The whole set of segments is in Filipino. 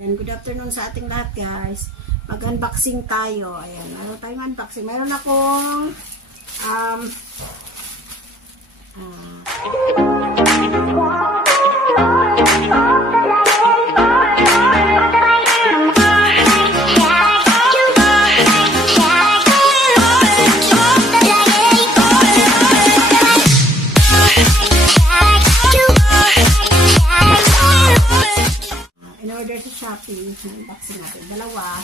Ayan, good afternoon sa ating lahat guys. Mag-unboxing tayo. Ayan, ano tayong unboxing? Mayroon akong in-order sa Shopee. Unboxing natin. Dalawa.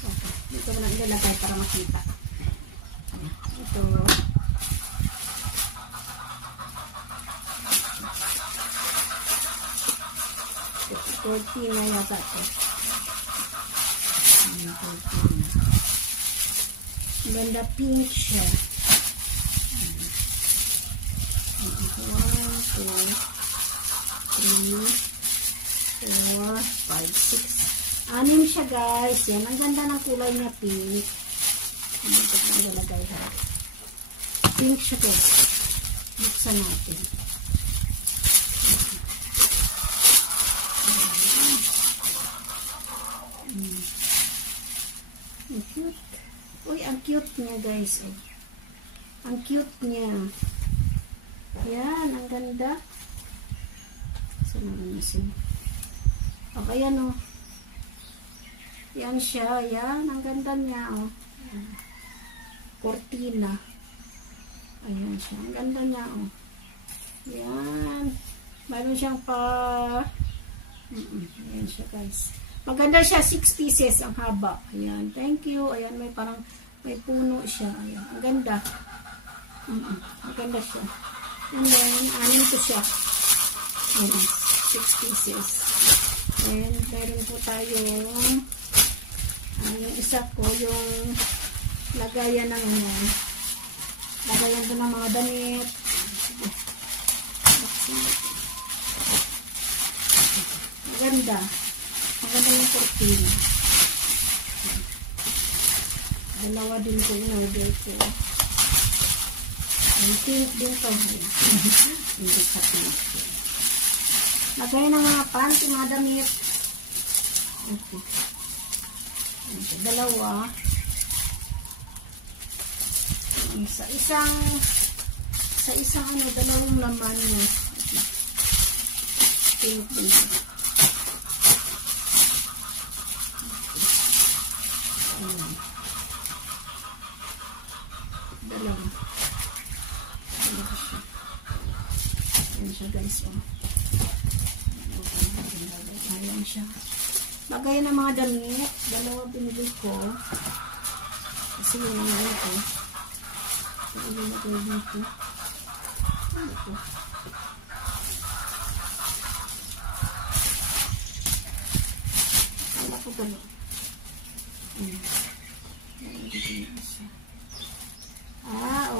Okay. Dito mo lang ilalagay para makita. Ito. Cortina yata ito. Ganda pink siya. 1, 2, 3, 4, 5, 6. Anim siya guys. Yan. Ang ganda ng kulay niya pink. Ito ko nalagay ha. Pink siya guys. Buksan natin. Ang cute. Uy, ang cute niya guys. Oh. Ang cute niya. Yan. Ang ganda. Okay, yan o. Yan siya. Yan. Ang ganda niya o. Cortina. Ayan siya. Ang ganda niya o. Yan. Mayroon siyang ayan siya guys. Maganda siya. 6 pieces ang haba. Ayan. Thank you. Ayan. May parang may puno siya. Ayan. Ang ganda. Ang ganda siya. And then, anin ko siya. Ayan. 6 pieces. And meron po tayong yung isa ko yung lagayan ng lagayan ko ng mga damit. Maganda. Maganda yung cortina. Dalawa din ko in-order ko. Ang pink din to. Hindi sa pink. Lagay ng mga panty, mga damit. Okay. Dalawa. Sa isang dalawang laman niya. Pink din. Ayan. Dalawa. Ayan siya guys. Ayan siya. Bagay ng mga damit. Dalawa binili ko. Kasi yung mga ito. Ito na kayo dito. Ito. Kala ko gano.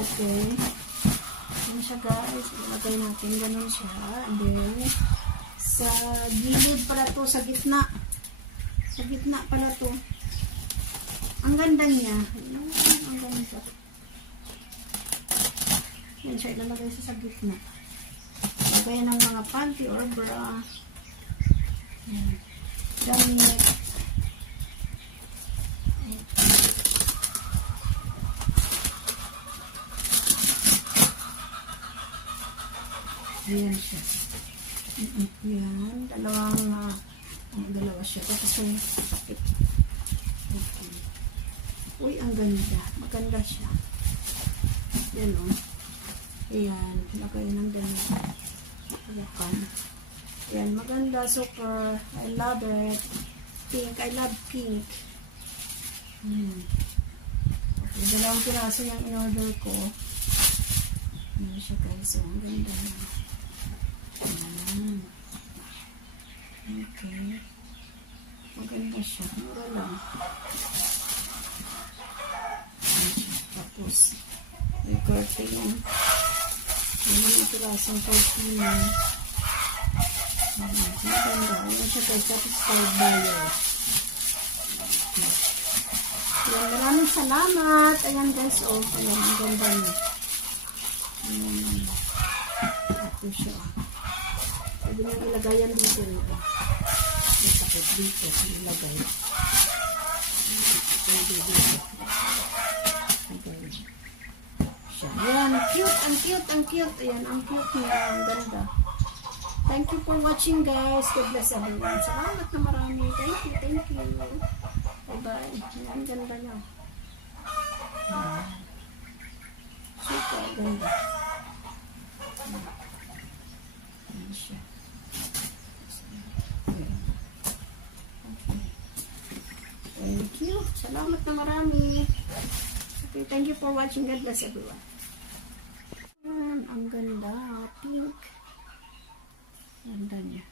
Okay. Ayan siya guys. Ilagay natin. Ganun siya. And then, sa gilid pala to, sa gitna. Sa gitna pala to. Ang ganda niya. Ang ganda. Yan siya, ilalagay sa gitna. Lagay ng mga panty or bra. Yan. Damit. Ayan siya. Yan, dalawa siya. Tapos yung sakit. Okay. Uy, ang ganda. Maganda siya. Yan o. Ayan, lagay ng dalawa. Ayan, maganda. Super. I love it. Pink. I love pink. Okay, dalawang piraso yung in-order ko. Ayan siya guys. Ang ganda na. Okay. Maganda siya. Mura lang. Tapos, may curtain. May pirasong curtain. Maganda. Ano siya guys? Satisfied buyer. Ayan, maraming salamat. Ayan guys. Ayan, ang ganda niya. Ito siya. Pwede nyo ilagay yan dito. Masakit dito. Ilagay. Pwede dito. Ayan, ang cute. Ayan, ang cute niya. Ang ganda. Thank you for watching, guys. God bless everyone. Salamat na marami. Thank you. Bye-bye. Ang ganda niya. Super ganda. Ayan siya. Thank you. Salamat na marami. Okay, thank you for watching. God bless everyone. Ang ganda, pink. Ganda niya.